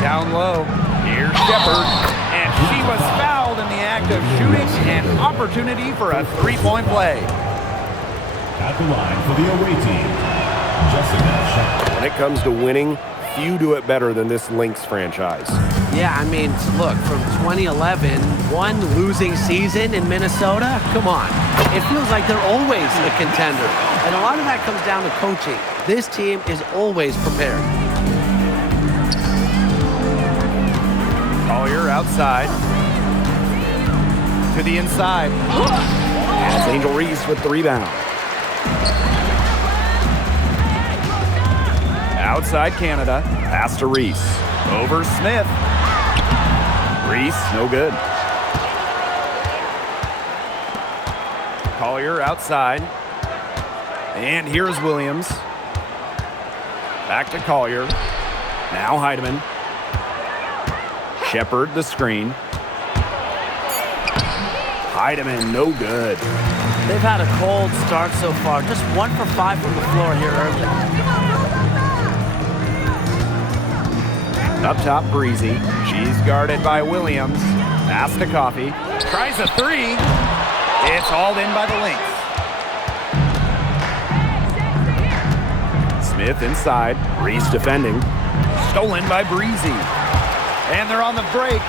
Down low. Here's Shepard. And she was fouled in the act of shooting an opportunity for a three-point play. At the line for the away team, Jessica Shepard. When it comes to winning, few do it better than this Lynx franchise. Yeah, I mean, look, from 2011, one losing season in Minnesota, come on. It feels like they're always a contender. And a lot of that comes down to coaching. This team is always prepared. Collier outside. To the inside. That's Angel Reese with the rebound. Outside Canada. Pass to Reese. Over Smith. Reese, no good. Collier outside. And here's Williams. Back to Collier. Now Heidemann. Shepard the screen. Heidemann, no good. They've had a cold start so far. Just 1 for 5 from the floor here early. Up top, Breezy. She's guarded by Williams. Pass to Coffey. Tries a three. It's hauled in by the Lynx. Smith inside. Reese defending. Stolen by Breezy. And they're on the break.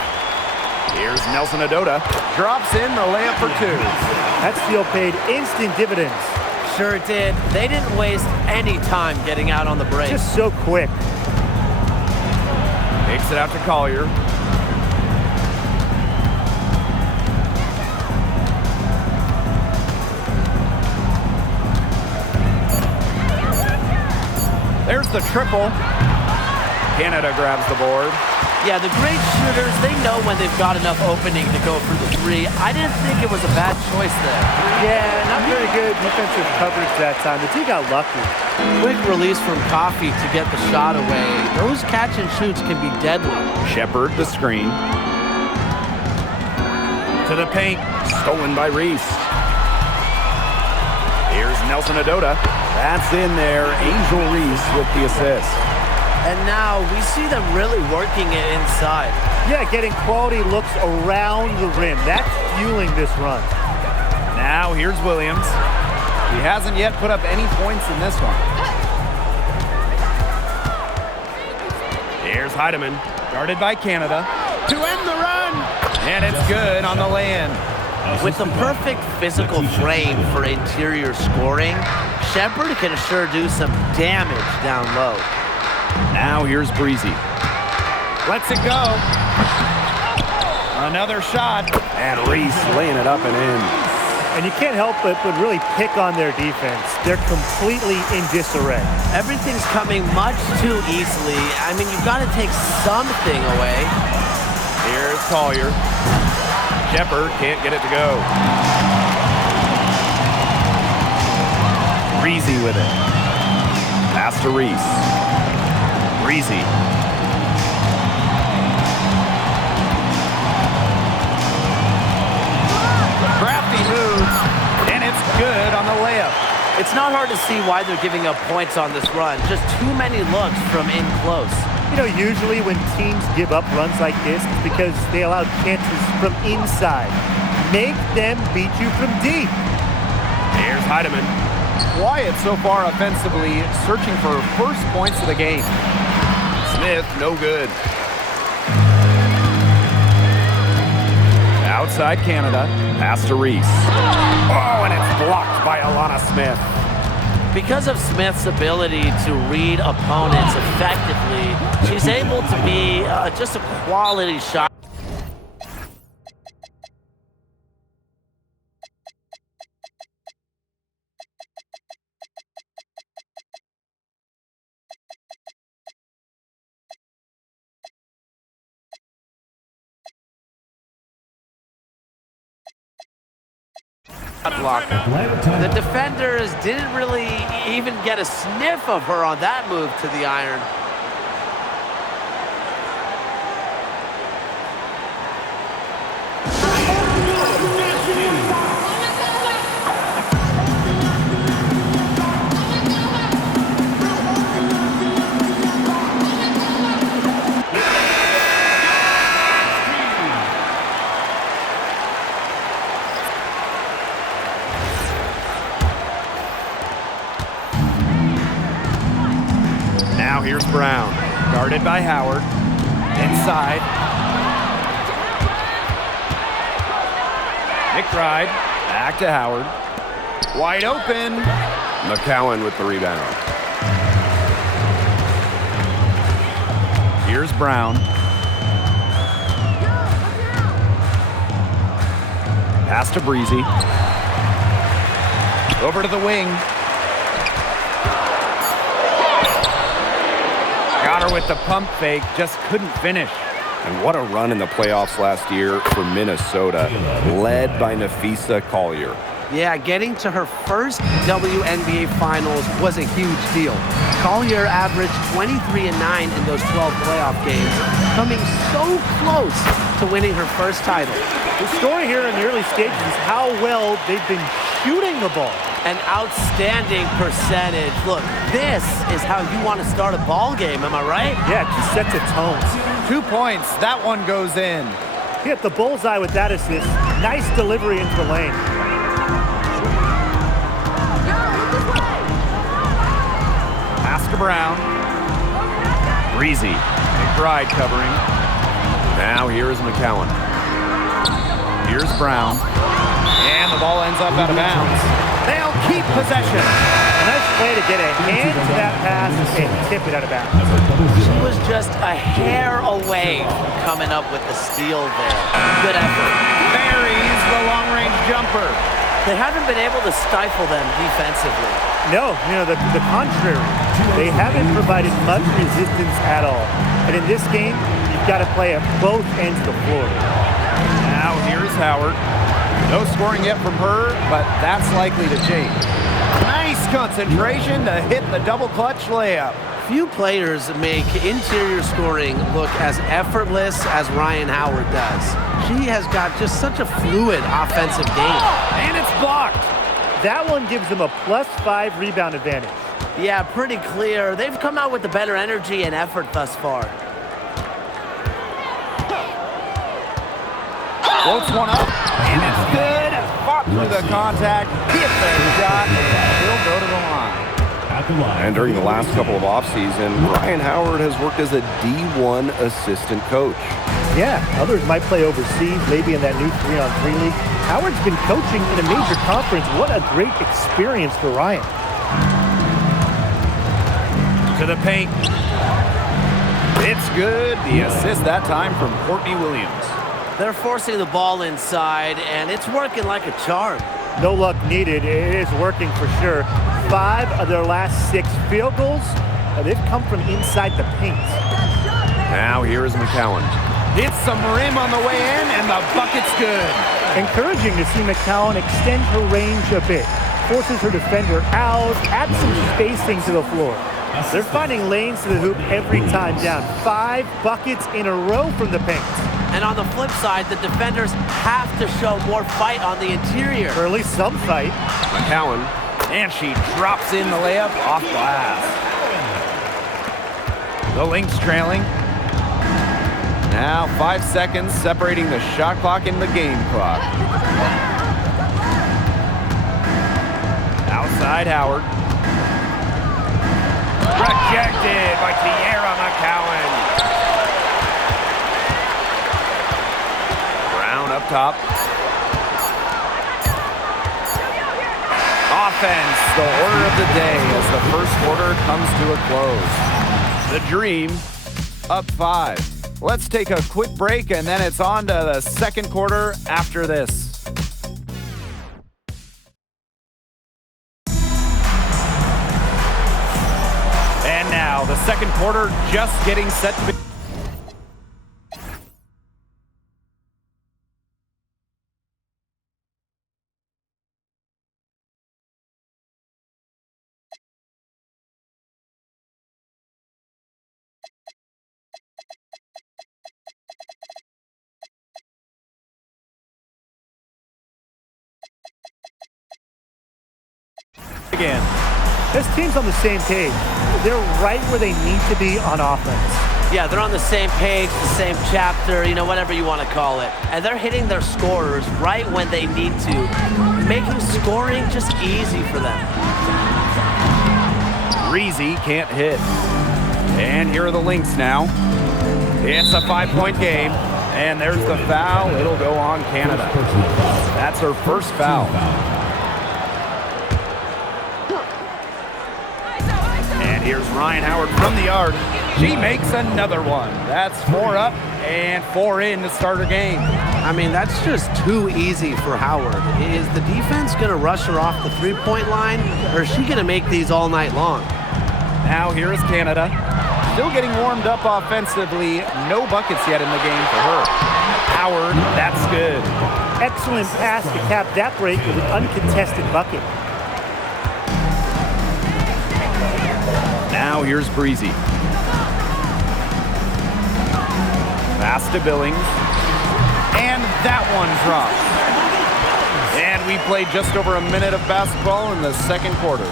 Here's Nelson Adota. Drops in the layup for two. That steal paid instant dividends. Sure did. They didn't waste any time getting out on the break. Just so quick. Takes it out to Collier. There's the triple. Canada grabs the board. Yeah, the great shooters, they know when they've got enough opening to go for the three. I didn't think it was a bad choice there. Yeah, not very good defensive coverage that time. The team got lucky. Quick release from Coffey to get the shot away. Those catch and shoots can be deadly. Shepard the screen. To the paint. Stolen by Reese. Here's Nelson Adota. That's in there. Angel Reese with the assist. And now we see them really working it inside. Yeah, getting quality looks around the rim. That's fueling this run. Now here's Williams. He hasn't yet put up any points in this one. Here's Heidemann, guarded by Canada, to end the run. And it's good on the lay-in. With the perfect physical frame for interior scoring, Shepard can sure do some damage down low. Now here's Breezy. Lets it go. Another shot. And Reese laying it up and in. And you can't help but really pick on their defense. They're completely in disarray. Everything's coming much too easily. I mean, you've got to take something away. Here's Collier. Shepard can't get it to go. Breezy with it. Pass to Reese. Breezy. Crafty move, and it's good on the layup. It's not hard to see why they're giving up points on this run. Just too many looks from in close. You know, usually when teams give up runs like this, it's because they allow chances from inside. Make them beat you from deep. Here's Heidemann. Quiet so far offensively, searching for first points of the game. Smith, no good. Outside Canada, pass to Reese. Oh, and it's blocked by Alana Smith. Because of Smith's ability to read opponents effectively, she's able to be just a quality shot. Block. The defenders didn't really even get a sniff of her on that move to the iron. Guarded by Howard. Inside. McBride. Back to Howard. Wide open. McCowan with the rebound. Here's Brown. Pass to Breezy. Over to the wing. Got her with the pump fake. Just couldn't finish. And what a run in the playoffs last year for Minnesota, led by Nafisa Collier. Yeah, getting to her first WNBA Finals was a huge deal. Collier averaged 23 and 9 in those 12 playoff games, coming so close to winning her first title. The story here in the early stages is how well they've been shooting the ball. An outstanding percentage. Look, this is how you want to start a ball game, am I right? Yeah, it just sets a tone. 2 points. That one goes in. Hit the bullseye with that assist. Nice delivery into the lane. Pass to Brown. Breezy. McBride covering. Now here's McCowan. Here's Brown. And the ball ends up out of bounds. They'll keep possession. A nice play to get a hand to that pass and tip it out of bounds. She was just a hair away from coming up with the steal there. Good effort. Buries the long-range jumper. They haven't been able to stifle them defensively. No, the contrary. They haven't provided much resistance at all. And in this game, you've got to play at both ends of the floor. Now here's Howard. No scoring yet from her, but that's likely to change. Nice concentration to hit the double clutch layup. Few players make interior scoring look as effortless as Ryan Howard does. She has got just such a fluid offensive game. And it's blocked. That one gives them a +5 rebound advantage. Yeah, pretty clear. They've come out with the better energy and effort thus far. Floats one up, and it's good. Fought through the contact, hit the shot, and he'll go to the line. At the line. And during the last couple of offseason, Ryan Howard has worked as a D1 assistant coach. Yeah, others might play overseas, maybe in that new 3-on-3 league. Howard's been coaching in a major conference. What a great experience for Ryan. To the paint. It's good. The assist that time from Courtney Williams. They're forcing the ball inside, and it's working like a charm. No luck needed. It is working for sure. 5 of their last 6 field goals, they've come from inside the paint. Now here is McCowan. Hits some rim on the way in, and the bucket's good. Encouraging to see McCowan extend her range a bit. Forces her defender out, adds some spacing to the floor. They're finding lanes to the hoop every time down. 5 buckets in a row from the paint. And on the flip side, the defenders have to show more fight on the interior. Or at least some fight. McCowan. And she drops in the layup off glass. The Lynx trailing. Now 5 seconds separating the shot clock and the game clock. Outside Howard. Rejected by Tierra McCowan. Brown up top. Offense, the order of the day as the first quarter comes to a close. The Dream up 5. Let's take a quick break, and then it's on to the second quarter after this. And now, the second quarter just getting set to begin. Again. This team's on the same page. They're right where they need to be on offense. Yeah, they're on the same page, the same chapter, whatever you want to call it. And they're hitting their scorers right when they need to, making scoring just easy for them. Breezy can't hit. And here are the Lynx now. It's a 5-point game. And there's the foul. It'll go on Canada. That's her first foul. And here's Ryan Howard from the arc. She makes another one. That's 4 up and 4 in to start her game. I mean, that's just too easy for Howard. Is the defense going to rush her off the three-point line, or is she going to make these all night long? Now here is Canada. Still getting warmed up offensively. No buckets yet in the game for her. Howard, that's good. Excellent pass to cap that break with an uncontested bucket. Now here's Breezy. Pass to Billings. And that one drops. And we played just over a minute of basketball in the second quarter.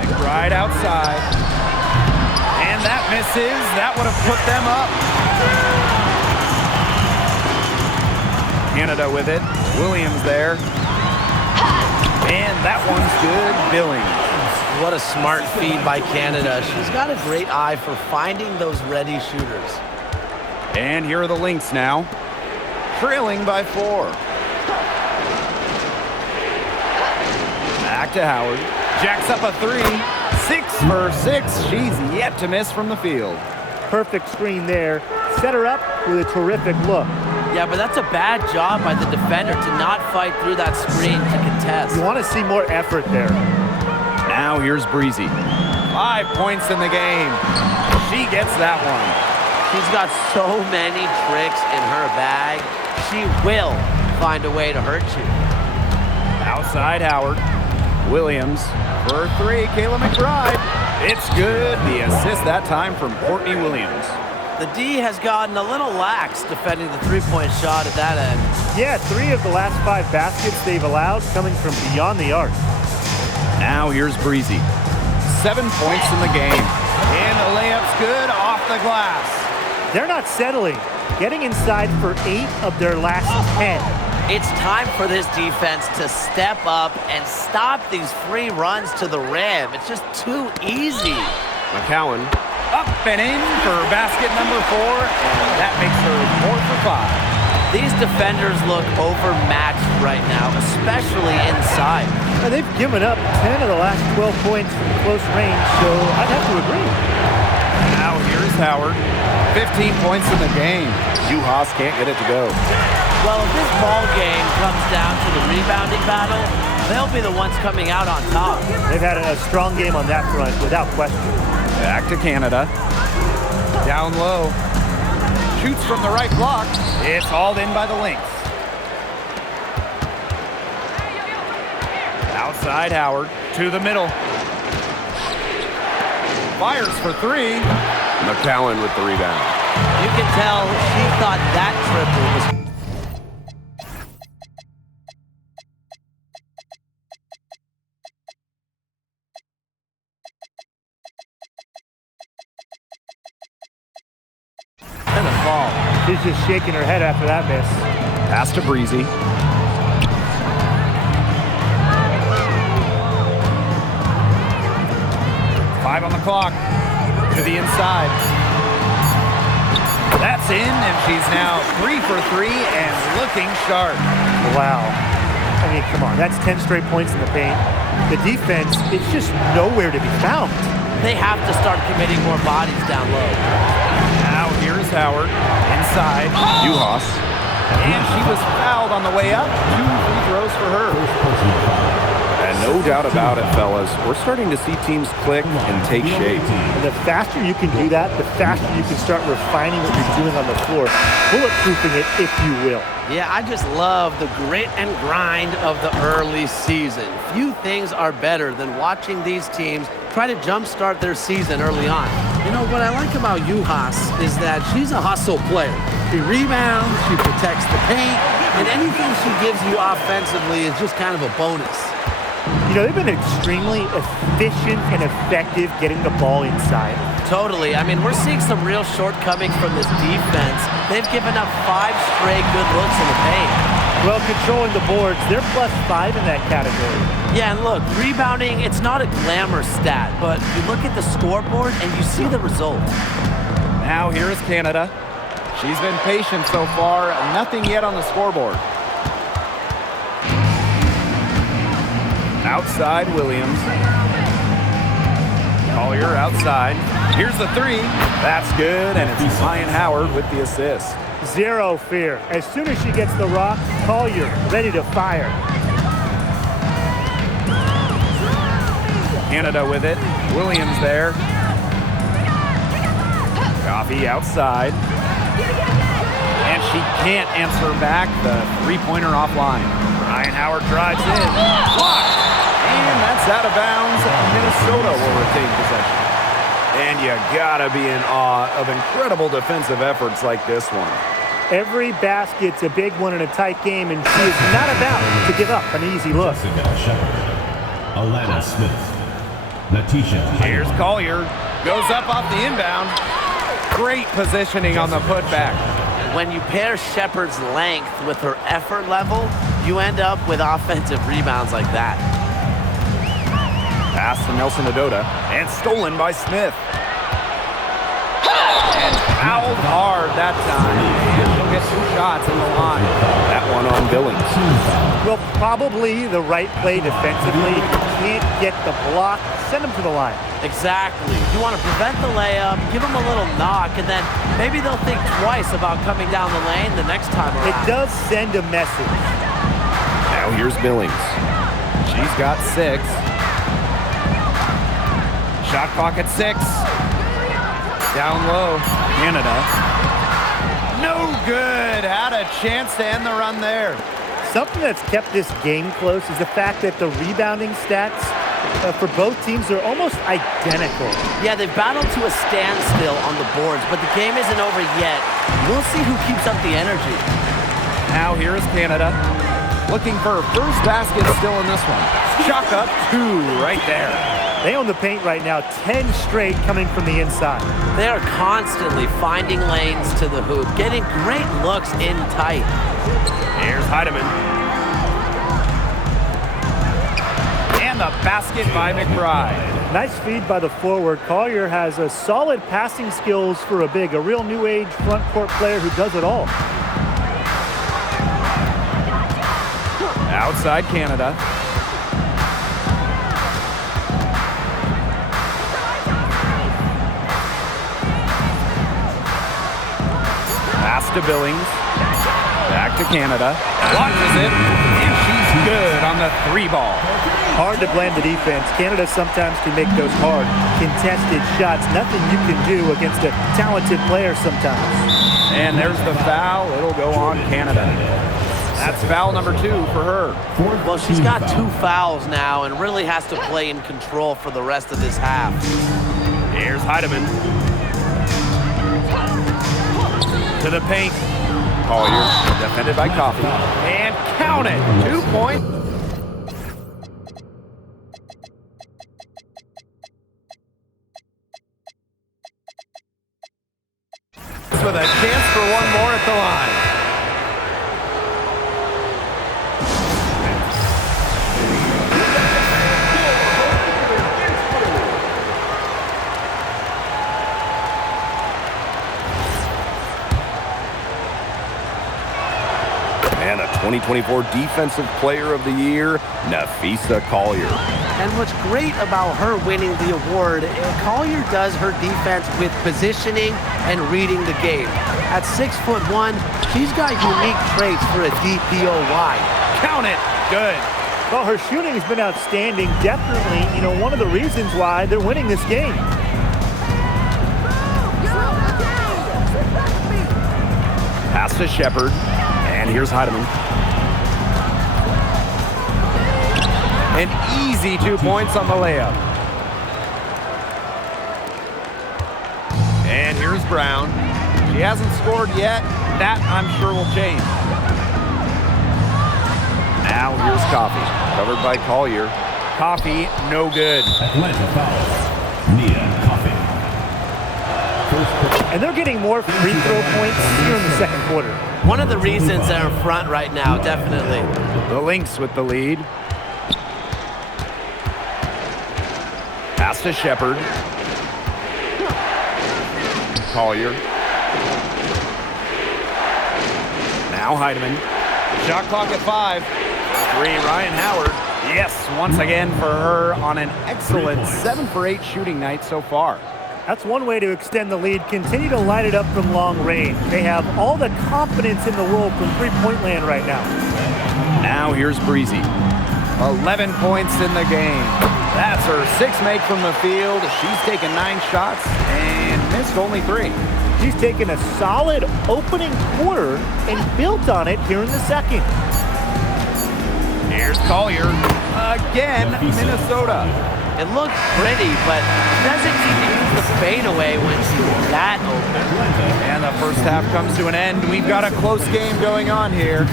McBride outside. And that misses. That would have put them up. Canada with it. Williams there. And that one's good. Billings. What a smart feed by Canada. She's got a great eye for finding those ready shooters. And here are the Lynx now. Trailing by 4. Back to Howard. Jacks up a 3. 6 for 6. She's yet to miss from the field. Perfect screen there. Set her up with a terrific look. Yeah, but that's a bad job by the defender to not fight through that screen to contest. You want to see more effort there. Now here's Breezy. 5 points in the game. She gets that one. She's got so many tricks in her bag. She will find a way to hurt you. Outside Howard. Williams for 3. Kayla McBride. It's good. The assist that time from Courtney Williams. The D has gotten a little lax defending the three-point shot at that end. Yeah, 3 of the last 5 baskets they've allowed coming from beyond the arc. Now here's Breezy. 7 points in the game. And the layup's good off the glass. They're not settling. Getting inside for 8 of their last 10. It's time for this defense to step up and stop these free runs to the rim. It's just too easy. McCowan. Up and in for basket number 4, and that makes her 4 for 5. These defenders look overmatched right now, especially inside. And they've given up 10 of the last 12 points from close range, so I'd have to agree. Now here's Howard. 15 points in the game. Juhas can't get it to go. Well, if this ball game comes down to the rebounding battle, they'll be the ones coming out on top. They've had a strong game on that front, without question. Back to Canada. Down low. Shoots from the right block. It's hauled in by the Lynx. Outside Howard to the middle. Fires for 3. McCowan with the rebound. You can tell she thought that triple was... And a fall. She's just shaking her head after that miss. Pass to Breezy. Five on the clock. To the inside. That's in, and she's now 3 for 3 and looking sharp. Wow. I mean, come on. That's 10 straight points in the paint. The defense, it's just nowhere to be found. They have to start committing more bodies down low. Now here's Howard inside. Juhas. And she was fouled on the way up. 2 free throws for her. And no doubt about it, fellas, we're starting to see teams click and take shape. And the faster you can do that, the faster you can start refining what you're doing on the floor. Bulletproofing it, if you will. Yeah, I just love the grit and grind of the early season. Few things are better than watching these teams try to jumpstart their season early on. You know, what I like about Juhas is that she's a hustle player. She rebounds, she protects the paint, and anything she gives you offensively is just kind of a bonus. You know, they've been extremely efficient and effective getting the ball inside. Totally. I mean, we're seeing some real shortcomings from this defense. They've given up 5 straight good looks in the paint. Well, controlling the boards, they're +5 in that category. Yeah, and look, rebounding, it's not a glamour stat, but you look at the scoreboard and you see the result. Now here is Canada. She's been patient so far. Nothing yet on the scoreboard. Outside Williams. Collier outside. Here's the three. That's good, and it's Ryan Howard with the assist. Zero fear. As soon as she gets the rock, Collier ready to fire. Canada with it. Williams there. Coffee outside. And she can't answer back the three-pointer offline. Ryan Howard drives in. Blocked. And that's out of bounds. Minnesota will retain possession. And you gotta be in awe of incredible defensive efforts like this one. Every basket's a big one in a tight game, and she is not about to give up an easy look. Jessica Shepard. Alana Smith. Natisha. Here's Collier. Goes up off the inbound. Great positioning on the putback. When you pair Shepard's length with her effort level, you end up with offensive rebounds like that. Pass to Nelson Adota, and stolen by Smith. And fouled hard that time. And she'll get 2 shots in the line. That one on Billings. Well, probably the right play defensively. If you can't get the block, send them to the line. Exactly. You want to prevent the layup, give them a little knock, and then maybe they'll think twice about coming down the lane the next time around. It does send a message. Now here's Billings. She's got 6. Shot clock at 6. Down low. Canada. No good. Had a chance to end the run there. Something that's kept this game close is the fact that the rebounding stats for both teams are almost identical. Yeah, they've battled to a standstill on the boards, but the game isn't over yet. We'll see who keeps up the energy. Now here is Canada. Looking for her first basket still in this one. Chalk up 2 right there. They own the paint right now, 10 straight coming from the inside. They are constantly finding lanes to the hoop, getting great looks in tight. Here's Heidemann. And the basket by McBride. Nice feed by the forward. Collier has a solid passing skills for a big, a real new age front court player who does it all. Outside Canada. Pass to Billings. Back to Canada. Launches it. And she's good on the 3 ball. Hard to blame the defense. Canada sometimes can make those hard, contested shots. Nothing you can do against a talented player sometimes. And there's the foul. It'll go on Canada. That's foul number 2 for her. Well, she's got 2 fouls now and really has to play in control for the rest of this half. Here's Heidemann. To the paint. Collier, defended by Coffee. And count it. 2 point. With a chance for one more at the line. And a 2024 Defensive Player of the Year, Napheesa Collier. And what's great about her winning the award, Collier does her defense with positioning and reading the game. At 6'1", she's got unique traits for a DPOY. Count it. Good. Well, her shooting has been outstanding. Definitely, one of the reasons why they're winning this game. Pass to Shepard. And here's Heidemann. An easy 2 points on the layup. And here's Brown. She hasn't scored yet. That, I'm sure, will change. Now here's Coffee. Covered by Collier. Coffee, no good. Atlanta foul. Nia Coffee. First And they're getting more free throw points here in the second quarter. One of the reasons they're in front right now, definitely. The Lynx with the lead. Pass to Shepard. Collier. Now Heidemann. Shot clock at 5. For 3, Ryan Howard. Yes, once again for her on an excellent 7 for 8 shooting night so far. That's one way to extend the lead. Continue to light it up from long range. They have all the confidence in the world from three-point land right now. Now here's Breezy. 11 points in the game. That's her 6th make from the field. She's taken 9 shots and missed only 3. She's taken a solid opening quarter and built on it here in the second. Here's Collier. Again, Minnesota. It looks pretty, but doesn't need to use the fadeaway when she's that open. And the first half comes to an end. We've got a close game going on here.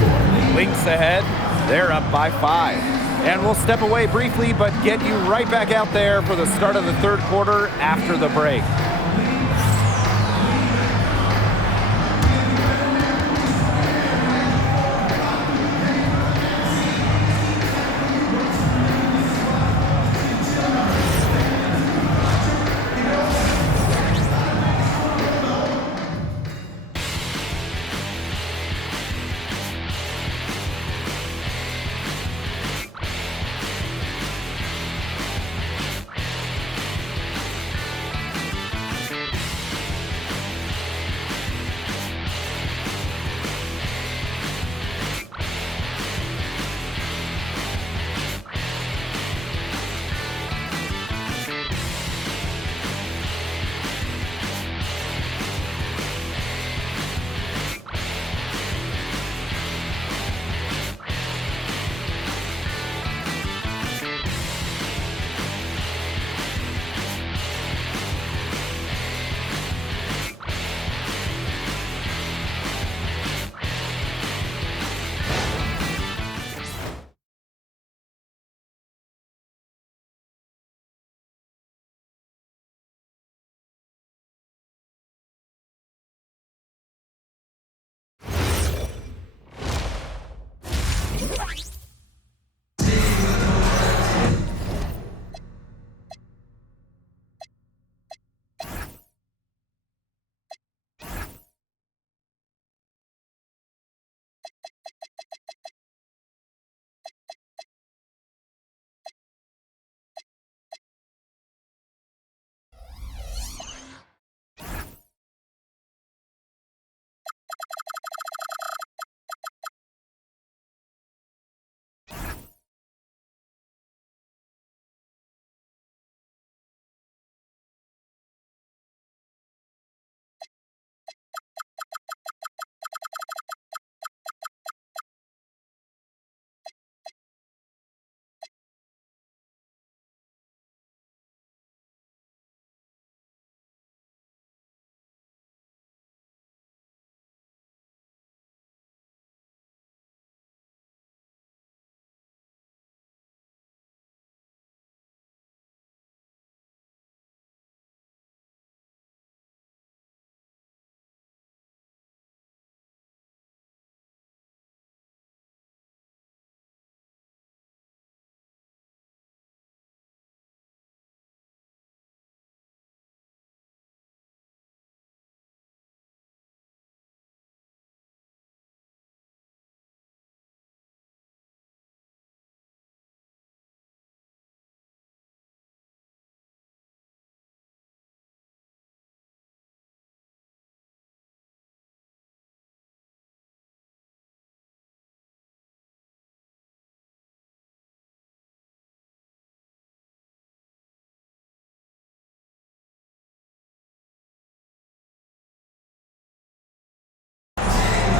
Lynx ahead. They're up by 5. And we'll step away briefly, but get you right back out there for the start of the third quarter after the break.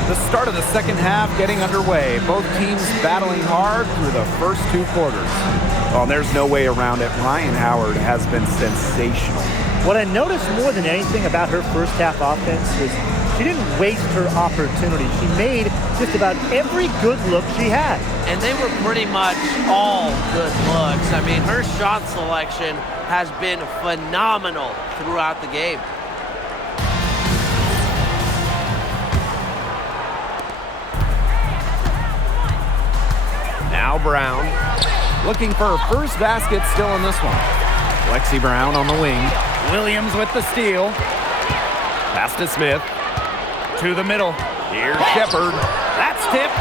The start of the second half getting underway. Both teams battling hard through the first 2 quarters. Well, there's no way around it. Ryan Howard has been sensational. What I noticed more than anything about her first half offense was she didn't waste her opportunity. She made just about every good look she had. And they were pretty much all good looks. I mean, her shot selection has been phenomenal throughout the game. Now Brown looking for her first basket still in this one. Lexi Brown on the wing. Williams with the steal. Pass to Smith. To the middle. Here's Shepard. That's tipped.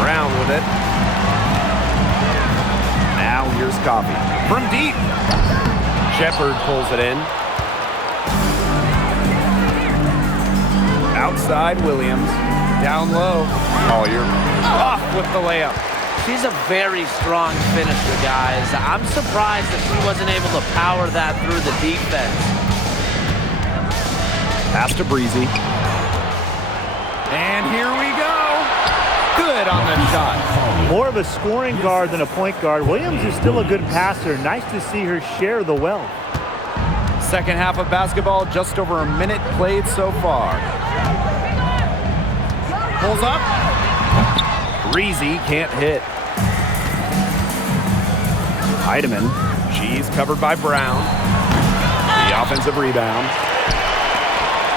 Brown with it. Now here's Coffee. From deep. Shepard pulls it in. Outside Williams. Down low. Collier. Off with the layup. She's a very strong finisher, guys. I'm surprised that she wasn't able to power that through the defense. Pass to Breezy. And here we go. Good on the shot. More of a scoring guard than a point guard. Williams is still a good passer. Nice to see her share the wealth. Second half of basketball, just over a minute played so far. Pulls up. Breezy can't hit. Heidemann. She's covered by Brown. The offensive rebound.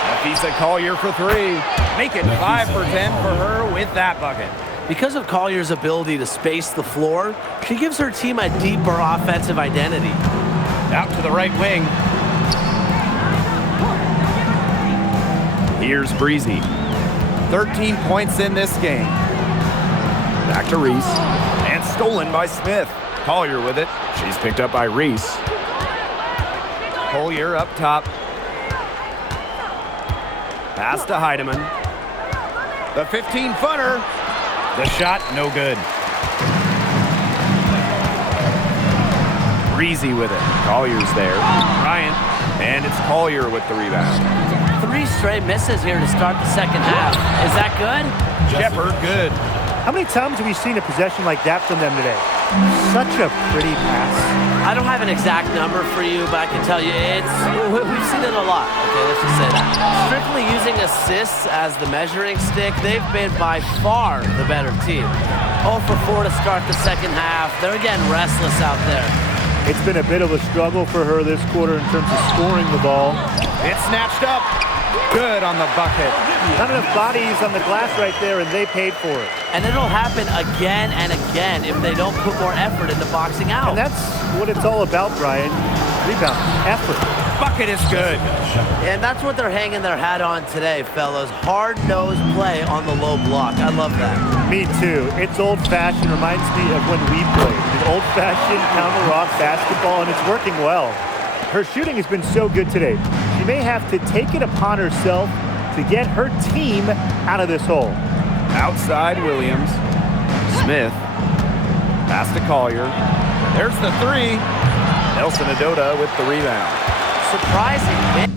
Nafisa Collier for three. Make it 5 for 10 for her with that bucket. Because of Collier's ability to space the floor, she gives her team a deeper offensive identity. Out to the right wing. Here's Breezy. 13 points in this game. Back to Reese. And stolen by Smith. Collier with it. She's picked up by Reese. Collier up top. Pass to Heidemann. The 15-footer. The shot, no good. Breezy with it. Collier's there. Bryant. And it's Collier with the rebound. 3 straight misses here to start the second half. Is that good? Shepard, good. How many times have we seen a possession like that from them today? Such a pretty pass. I don't have an exact number for you, but I can tell you we've seen it a lot. Okay, let's just say that. Strictly using assists as the measuring stick, they've been by far the better team. 0 for 4 to start the second half. They're getting restless out there. It's been a bit of a struggle for her this quarter in terms of scoring the ball. It's snatched up. Good on the bucket. Not enough bodies on the glass right there, and they paid for it. And it'll happen again and again if they don't put more effort into boxing out. And that's what it's all about, Brian. Rebound, effort. Bucket is good. And that's what they're hanging their hat on today, fellas. Hard-nosed play on the low block. I love that. Me too. It's old-fashioned. Reminds me of when we played. An old-fashioned counter-off basketball, and it's working well. Her shooting has been so good today. She may have to take it upon herself to get her team out of this hole. Outside Williams. Smith. Pass to Collier. There's the three. Nelson Adota with the rebound. Surprising.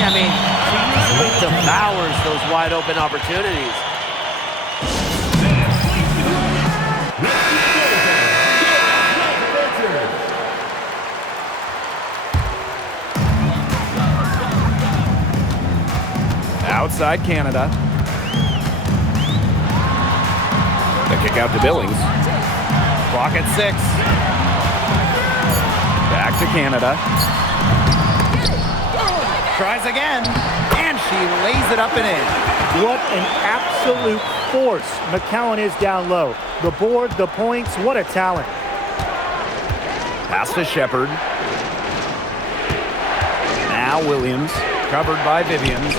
I mean, she usually devours those wide open opportunities. Outside Canada. The kick out to Billings. Clock at 6. Back to Canada. Tries again, and she lays it up and in. What an absolute force McCowan is down low. The board, the points, what a talent. Pass to Shepard. Now Williams, covered by Vivians.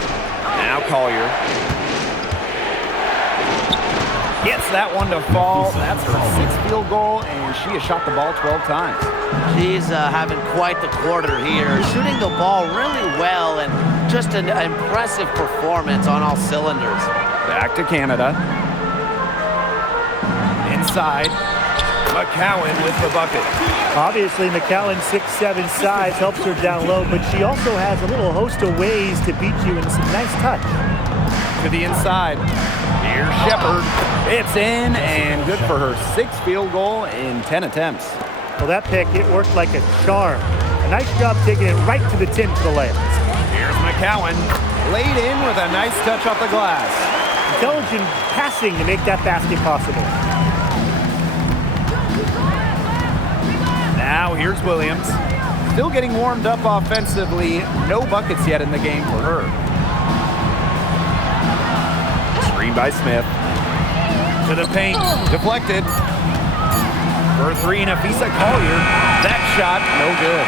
Now Collier. Gets that one to fall. That's her 6th field goal, and she has shot the ball 12 times. She's having quite the quarter here. Shooting the ball really well and just an impressive performance on all cylinders. Back to Canada. Inside. McCowan with the bucket. Obviously, McCowan's 6'7" size helps her down low, but she also has a little host of ways to beat you in some nice touch. To the inside. Here's Shepard. It's in and good for her 6th field goal in 10 attempts. Well, that pick, it worked like a charm. A nice job taking it right to the tin for the layup. Here's McCowan. Laid in with a nice touch off the glass. Intelligent passing to make that basket possible. Now here's Williams. Still getting warmed up offensively. No buckets yet in the game for her. Screen by Smith. To the paint. Deflected. For three, Nafisa Collier. That shot, no good.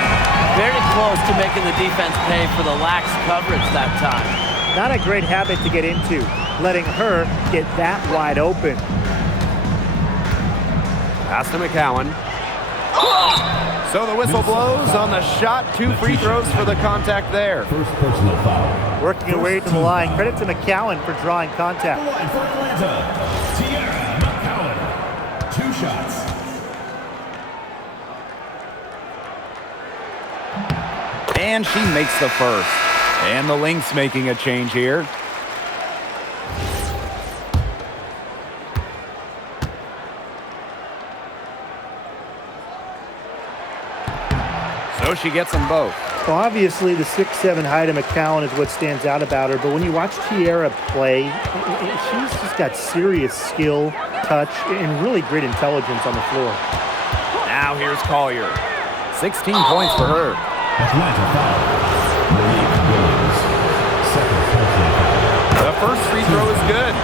Very close to making the defense pay for the lax coverage that time. Not a great habit to get into, letting her get that wide open. Pass to McCowan. So the whistle blows on the shot. 2 free throws for the contact there. First personal foul. Working her way to the line. Credit to McCowan for drawing contact. The line for Atlanta, Tiara McCowan. 2 shots. And she makes the first. And the Lynx making a change here. So she gets them both. Well, obviously, the 6'7" height of McCowan is what stands out about her. But when you watch Tiara play, she's just got serious skill, touch, and really great intelligence on the floor. Now here's Collier. 16 points for her. Atlanta foul. Malik Williams. Second personal foul. The first free throw is good.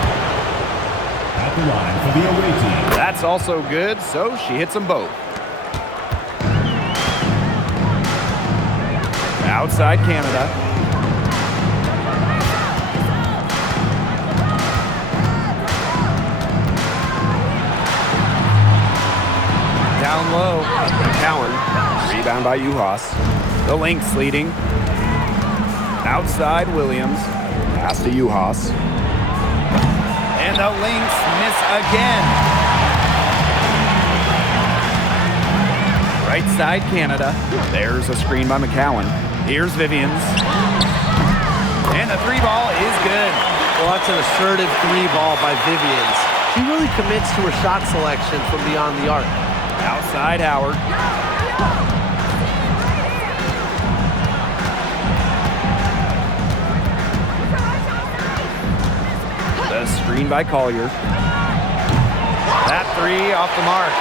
At the line for the away team. That's also good, so she hits them both. Outside Canada. Down low. McCowan. Rebound by Uhas. The Lynx leading. Outside Williams. Pass to Uhas. And the Lynx miss again. Right side Canada. There's a screen by McCowan. Here's Vivians. And the 3-ball is good. Well, that's an assertive 3-ball by Vivians. She really commits to her shot selection from beyond the arc. Outside Howard. The screen by Collier. That 3 off the mark.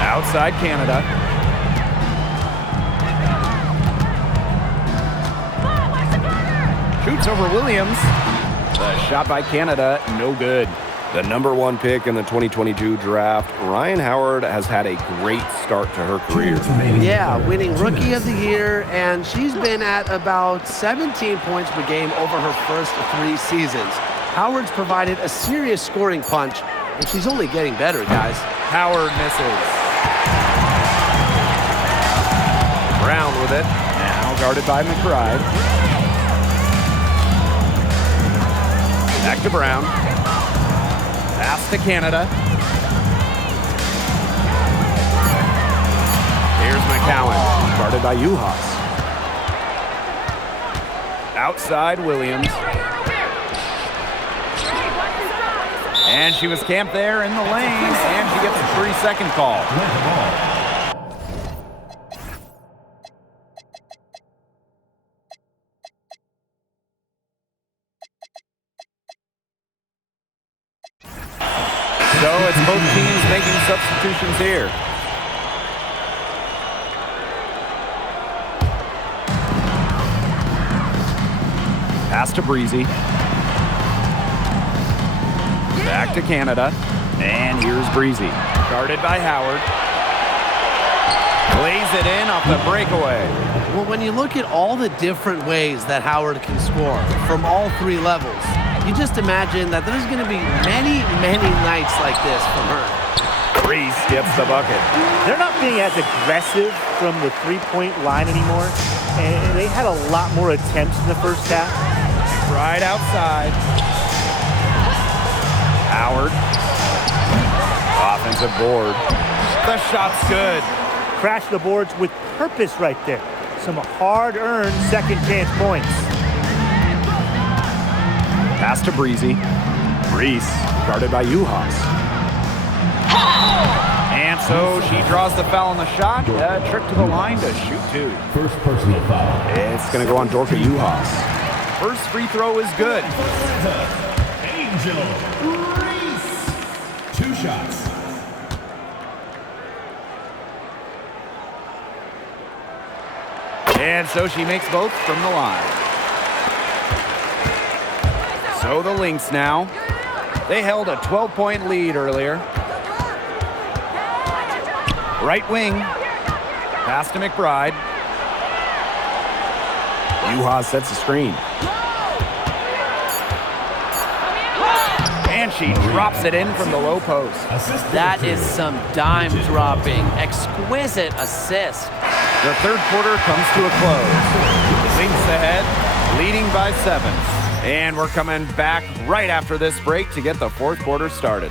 Outside Canada. Shoots over Williams. The shot by Canada, no good. The number 1 pick in the 2022 draft, Ryan Howard has had a great start to her career. Yeah, winning Rookie of the Year, and she's been at about 17 points per game over her first 3 seasons. Howard's provided a serious scoring punch, and she's only getting better, guys. Howard misses. Brown with it. Now guarded by McBride. Back to Brown. Pass to Canada. Here's McCowan. Guarded by Uhas. Outside Williams. And she was camped there in the lane, and she gets a 3-second call. So it's both teams making substitutions here. Pass to Breezy. Back to Canada. And here's Breezy. Guarded by Howard. Lays it in off the breakaway. Well, when you look at all the different ways that Howard can score from all 3 levels, you just imagine that there's going to be many, many nights like this from her. Reese gets the bucket. They're not being as aggressive from the 3-point line anymore, and they had a lot more attempts in the first half. Right outside. Howard. Offensive board. The shot's good. Crash the boards with purpose right there. Some hard-earned second-chance points. Pass to Breezy. Reese, guarded by Uhas. And so she draws the foul on the shot. Trip to the line to shoot 2. First personal foul. It's going to go on Dorka Uhas. First free throw is good. Angel Reese. 2 shots. And so she makes both from the line. So the Lynx now. They held a 12-point lead earlier. Right wing. Pass to McBride. Yuha sets the screen. And she drops it in from the low post. That is some dime dropping. Exquisite assist. The third quarter comes to a close. Lynx ahead, leading by 7. And we're coming back right after this break to get the fourth quarter started.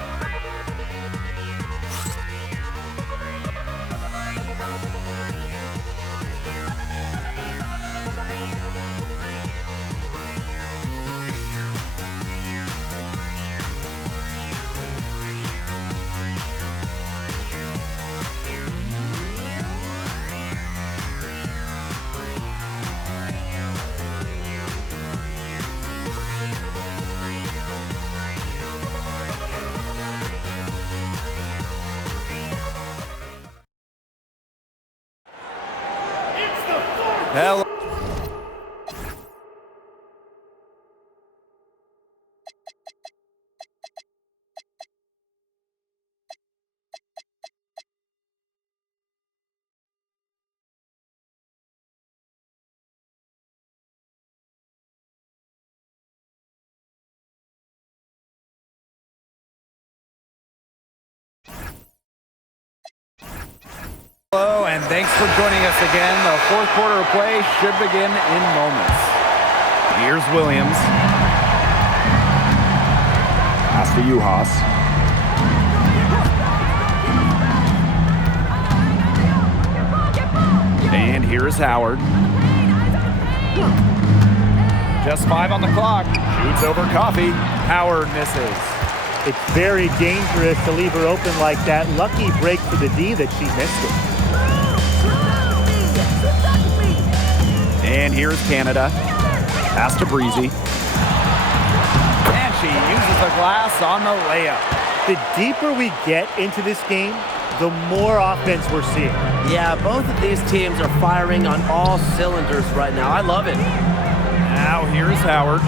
Hello. Hello, and thanks for joining us again. The fourth quarter of play should begin in moments. Here's Williams. Pass to Yuhas. And here's Howard. Just 5 on the clock. Shoots over Coffee. Howard misses. It's very dangerous to leave her open like that. Lucky break for the D that she missed it. And here's Canada. Pass to Breezy. And she uses the glass on the layup. The deeper we get into this game, the more offense we're seeing. Yeah, both of these teams are firing on all cylinders right now. I love it. Now here's Howard.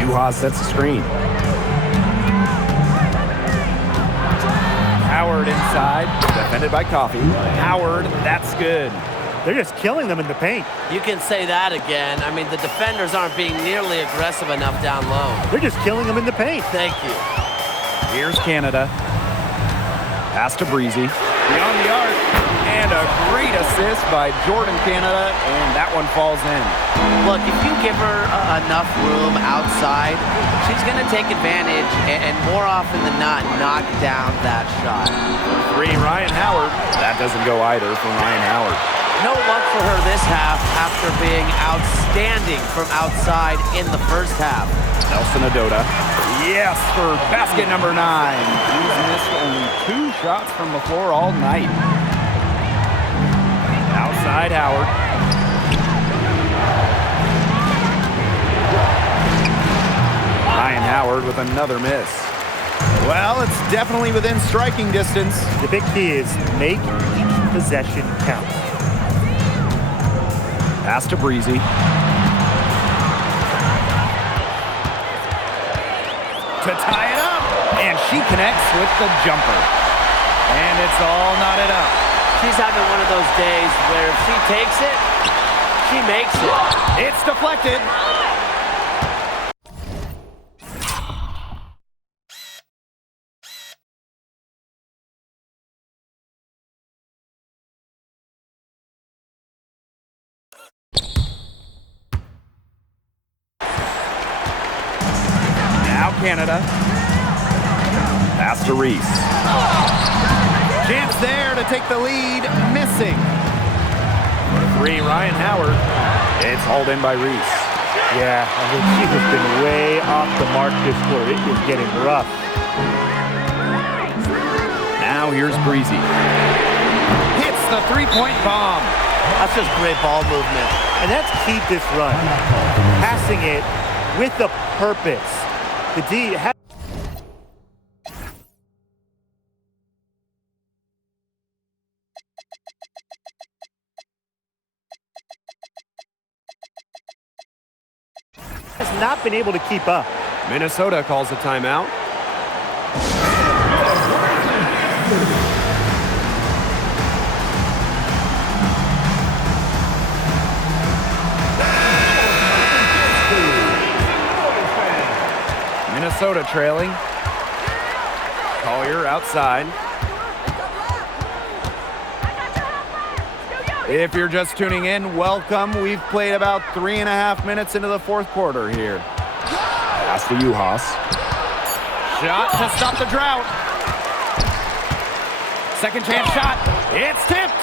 Yuhas sets the screen. Howard inside, defended by Coffee. Howard, that's good. They're just killing them in the paint. You can say that again. I mean, the defenders aren't being nearly aggressive enough down low. They're just killing them in the paint. Thank you. Here's Canada. Pass to Breezy. Beyond the arc. And a great assist by Jordan Canada, and that one falls in. Look, if you give her enough room outside, she's going to take advantage and more often than not, knock down that shot. 3, Ryan Howard. That doesn't go either from Ryan Howard. No luck for her this half after being outstanding from outside in the first half. Nelson Adota. Yes, for basket number 9. He's missed only 2 shots from the floor all night. Outside Howard. Ryan Howard with another miss. Well, it's definitely within striking distance. The big key is make each possession count. Pass to Breezy. To tie it up. And she connects with the jumper. And it's all knotted up. She's having one of those days where if she takes it, she makes it. It's deflected. Now Canada. Pass to Reese. Chance there to take the lead, missing. 3, Ryan Howard. It's hauled in by Reese. Yeah, I mean, she has been way off the mark this quarter. It is getting rough. Now here's Breezy. Hits the 3-point bomb. That's just great ball movement. And that's key to this run. Passing it with a purpose. The D has not been able to keep up. Minnesota calls a timeout. Minnesota trailing. Collier outside. If you're just tuning in, welcome. We've played about 3.5 minutes into the fourth quarter here. Pass to Juhas. Shot to stop the drought. Second chance shot. It's tipped.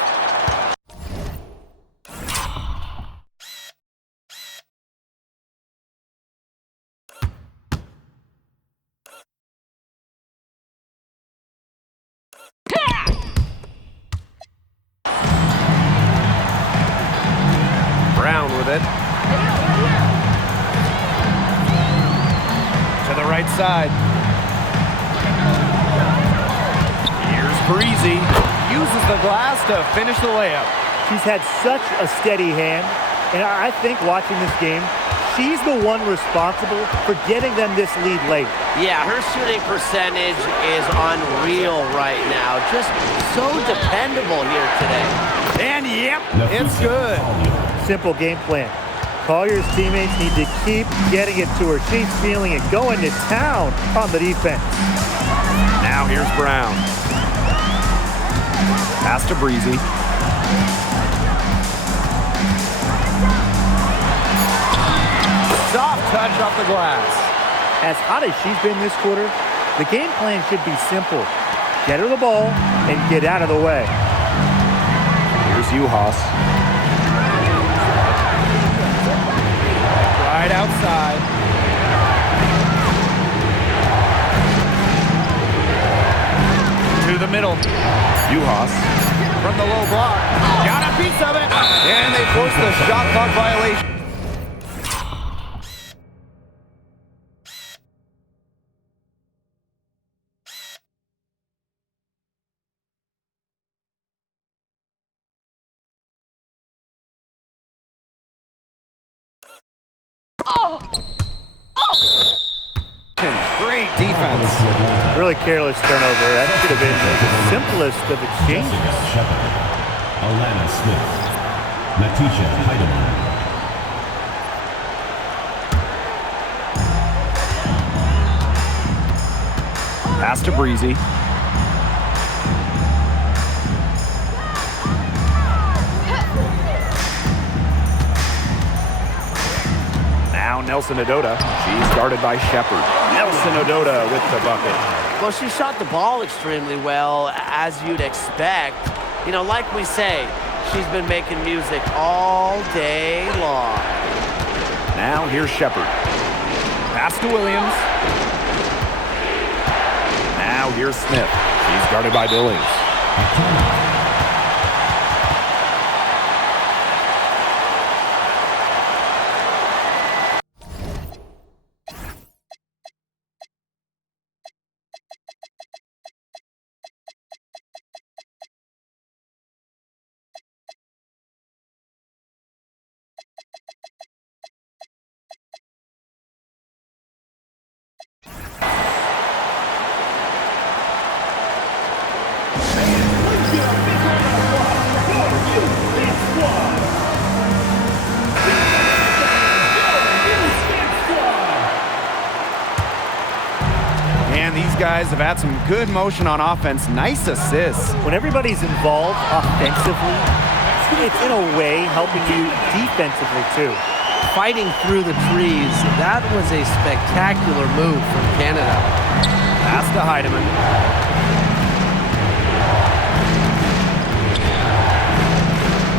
Brown with it. To the right side. Here's Breezy. Uses the glass to finish the layup. She's had such a steady hand, and I think watching this game, she's the one responsible for getting them this lead late. Yeah, her shooting percentage is unreal right now. Just so dependable here today. And yep, it's good. Simple game plan. Collier's teammates need to keep getting it to her. She's feeling it, going to town on the defense. Now here's Brown. Pass to Breezy. Soft touch off the glass. As hot as she's been this quarter, the game plan should be simple. Get her the ball and get out of the way. Here's Juhas. Right outside. To the middle. Juhas. From the low block. Got a piece of it. And they force the shot clock violation. Great defense. Really careless turnover. That should have been the simplest of exchanges. Shepard. Alana Smith. Natisha Heidemann. Pass to Breezy. Now Nelson Odota. She's guarded by Shepard. Nelson Odota with the bucket. Well, she shot the ball extremely well, as you'd expect. You know, like we say, she's been making music all day long. Now here's Shepard. Pass to Williams. Now here's Smith. She's guarded by Billings. And these guys have had some good motion on offense. Nice assists. When everybody's involved offensively, it's in a way helping you defensively too. Fighting through the trees, that was a spectacular move from Canada. Pass to Heidemann.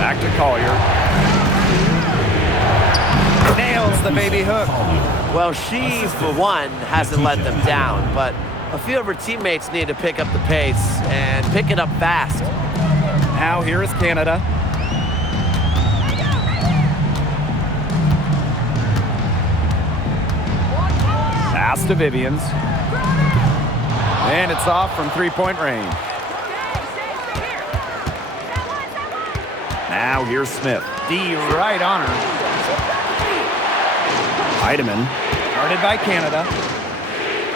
Back to Collier. Nails the baby hook. Well, she, for one, hasn't let them down, but a few of her teammates need to pick up the pace and pick it up fast. Now here is Canada. Pass to Vivians. And it's off from three-point range. Now here's Smith. D right on her. Heidemann. Guarded by Canada.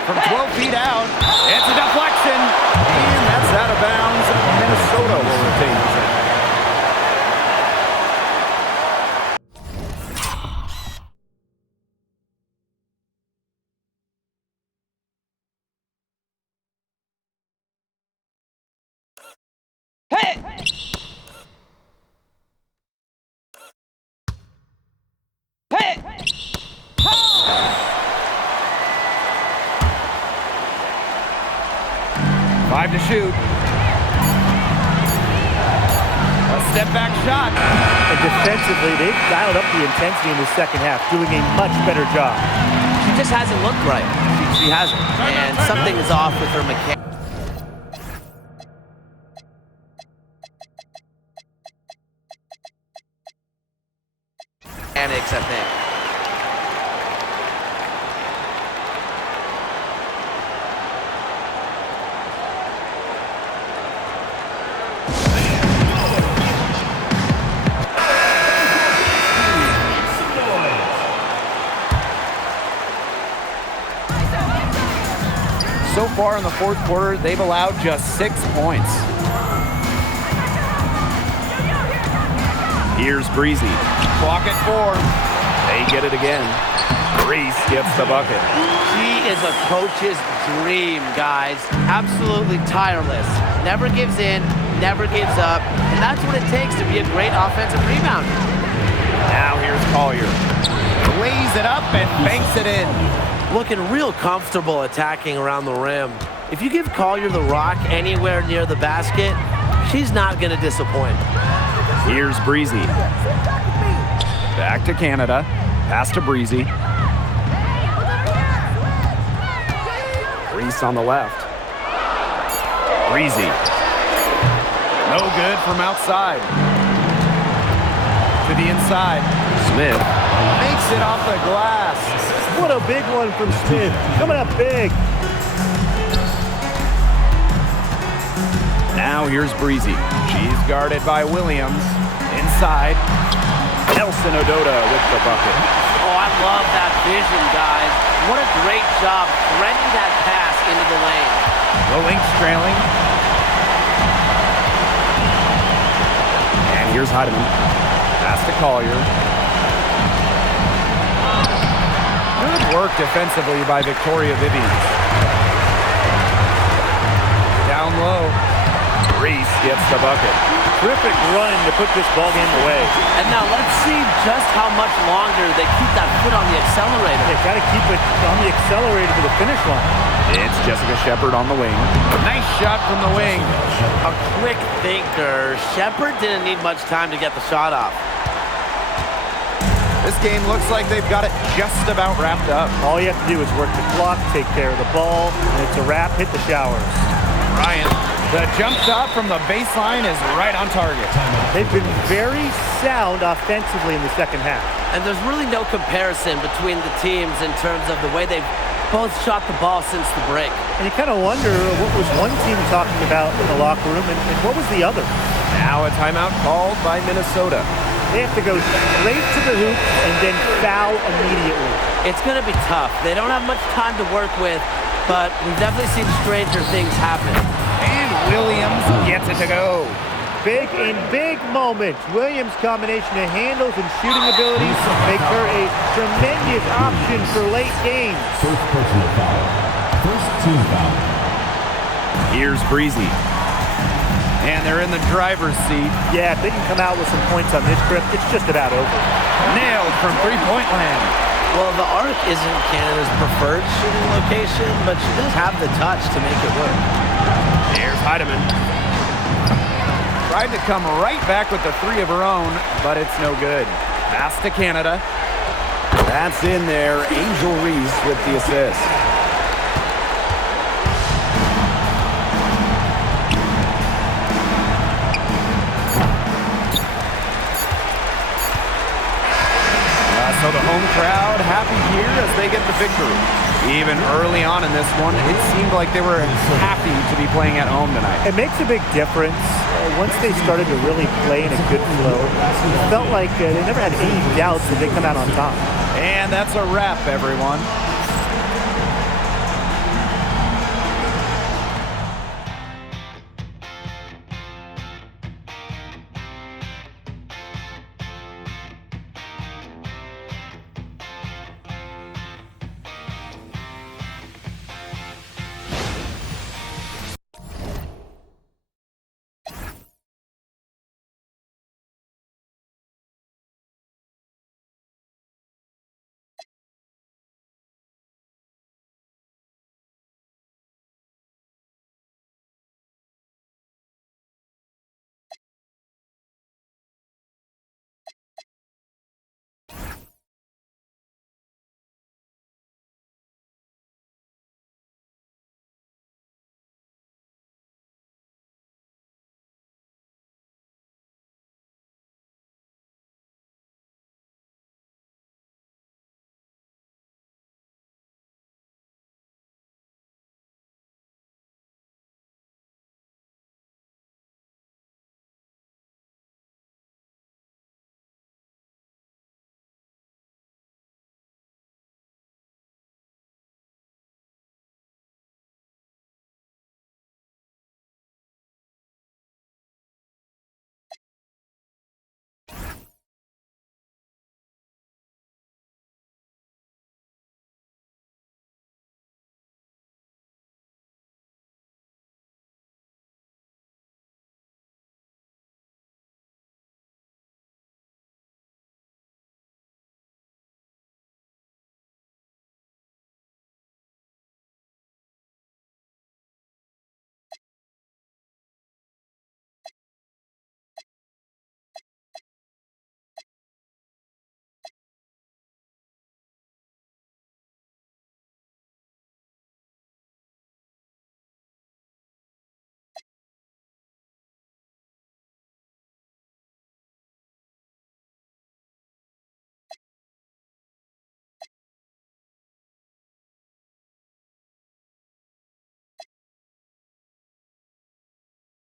From 12 feet out. It's a deflection. And that's out of bounds. Minnesota will retain possession. Hey! 5 to shoot. A step back shot. And defensively, they've dialed up the intensity in the second half, doing a much better job. She just hasn't looked right. She hasn't. And something is off with her mechanics, I think. So far in the fourth quarter, they've allowed just 6 points. Here's Breezy. Clock at 4. They get it again. Reese gets the bucket. She is a coach's dream, guys. Absolutely tireless. Never gives in, never gives up. And that's what it takes to be a great offensive rebounder. Now here's Collier. Lays it up and banks it in. Looking real comfortable attacking around the rim. If you give Collier the rock anywhere near the basket, she's not going to disappoint. Here's Breezy. Back to Canada. Pass to Breezy. Reese on the left. Breezy. No good from outside. To the inside. Smith makes it off the glass. What a big one from Smith. Coming up big. Now here's Breezy. She's guarded by Williams. Inside. Nelson Ododa with the bucket. Oh, I love that vision, guys. What a great job threading that pass into the lane. The Lynx trailing. And here's Heidemann. Pass to Collier. Good work defensively by Victoria Vivians. Down low. Reese gets the bucket. Terrific run to put this ball game away. And now let's see just how much longer they keep that foot on the accelerator. They've got to keep it on the accelerator to the finish line. It's Jessica Shepard on the wing. Nice shot from the wing. A quick thinker. Shepard didn't need much time to get the shot off. This game looks like they've got it just about wrapped up. All you have to do is work the clock, take care of the ball, and it's a wrap. Hit the showers. Ryan, the jump shot from the baseline is right on target. They've been very sound offensively in the second half. And there's really no comparison between the teams in terms of the way they've both shot the ball since the break. And you kind of wonder what was one team talking about in the locker room and what was the other. Now a timeout called by Minnesota. They have to go straight to the hoop and then foul immediately. It's going to be tough. They don't have much time to work with, but we've definitely seen stranger things happen. And Williams gets it to go. Big in big moments. Williams' combination of handles and shooting abilities make her a tremendous option for late games. First personal foul. First team foul. Here's Breezy. And they're in the driver's seat. Yeah, if they can come out with some points on this trip, it's just about over. Nailed from three-point land. Well, the arc isn't Canada's preferred shooting location, but she does have the touch to make it work. Here's Heidemann. Tried to come right back with the three of her own, but it's no good. Pass to Canada. That's in there. Angel Reese with the assist. So the home crowd happy here as they get the victory. Even early on in this one, it seemed like they were happy to be playing at home tonight. It makes a big difference. Once they started to really play in a good flow, it felt like they never had any doubts that they'd come out on top. And that's a wrap, everyone.